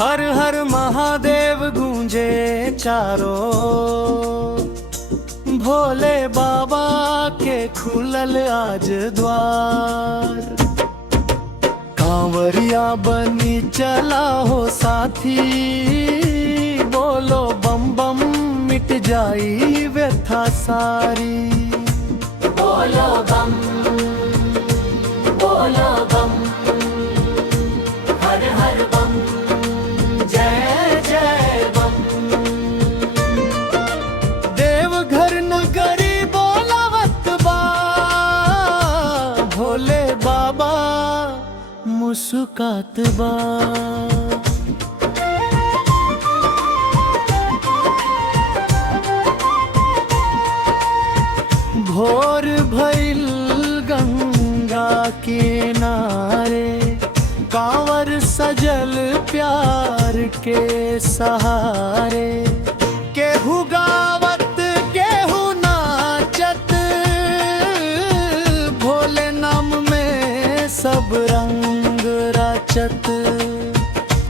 हर हर महादेव गूंजे चारों, भोले बाबा के खुलल आज द्वार। कांवरिया बनी चला हो साथी, बोलो बम बम मिट जाई व्यथा सारी। बोलो बम, बोलो बम, हर हर बम, जय जय बम। देवघर नगरी बोलावत बा, भोले बाबा मुस्कुरात बा। भोर भइल गंगा किनारे, कांवर सजल प्यार के सहारे। केहू गावत केहू नाचत, भोले नाम में सब रंग राचत।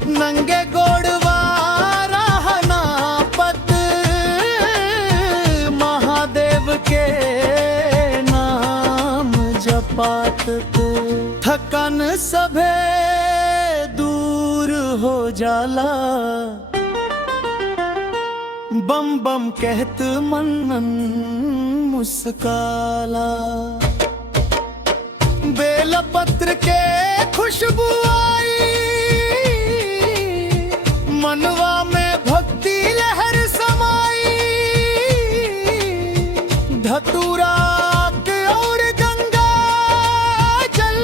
नंगे गोड़वा रहना पत, महादेव के नाम जपात। थकन सभे दूर हो जाला, बम बम कहत मन मुस्काला। बेलपत्र के खुशबू आई, मनवा में भक्ति लहर समाई। धतूरा के और गंगा जल,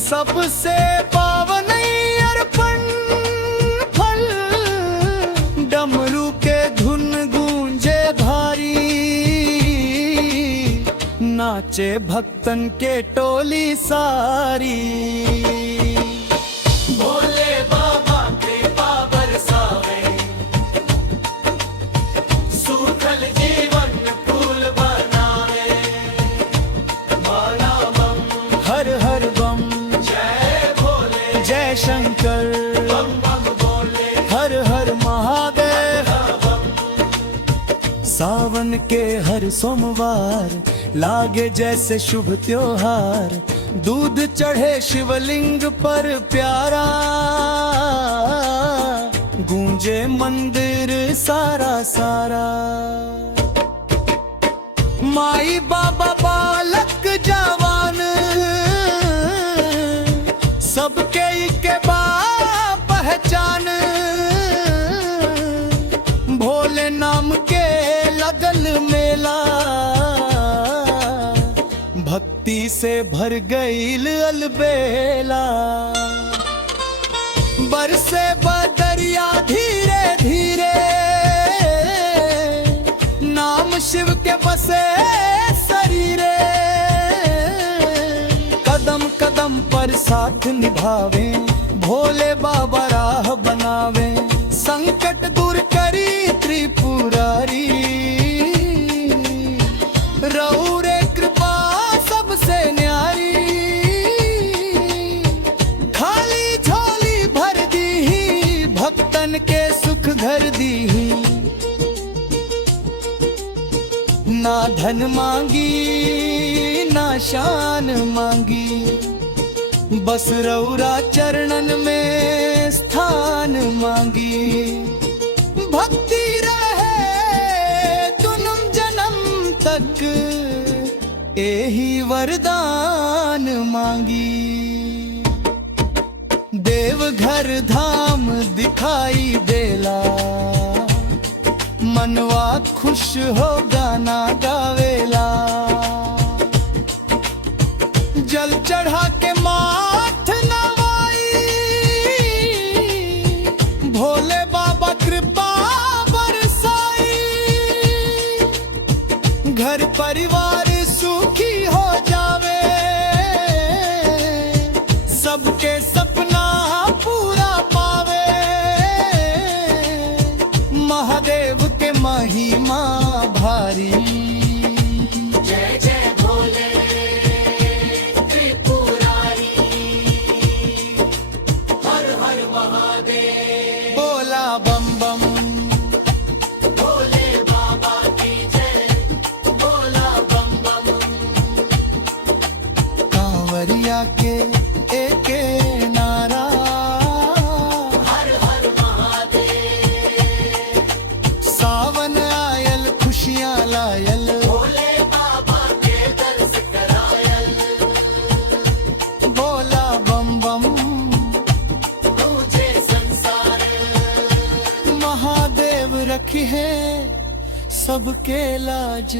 सबसे पावन अर्पण फल। डमरू के धुन गूंजे भारी, नाचे भक्तन के टोली सारी। भोले बाबा कृपा बरसावे, सूखल जीवन फूल बनावे। माना बम, हर हर बम, जय भोले जय शंकर। बम बम बोले, हर हर महादेव। सावन के हर सोमवार लागे जैसे शुभ त्योहार। दूध चढ़े शिवलिंग पर प्यारा, गूंजे मंदिर सारा सारा। माई बाबा बालक जवान, सबके के बा पहचान। भोले नाम के लगल मेला, भक्ति से भर गईल अलबेला। बरसे बदरिया धीरे धीरे, नाम शिव के बसे शरीरे। कदम कदम पर साथ निभावे, भोले बाबा राह बनावे। संकट दूर करी त्रिपुरारी, रहू रे कृपा सबसे न्यारी। खाली झोली भर दी, भक्तन के सुख घर दी। ना धन मांगी ना शान मांगी, बस रौरा चरणन में स्थान मांगी। भक्ति रहे जन्म जन्म तक, यही वरदान मांगी। देवघर धाम दिखाई देला, मनवा खुश हो गाना गावेला। जल चढ़ा के माथ नवाई, भोले बाबा कृपा बरसाई। घर परिवार सुखी हो जावे, सबके सपना पूरा पावे। महादेव के महिमा भारी, जय जय भोले त्रिपुरारी। हर हर महादेव। सबके लाज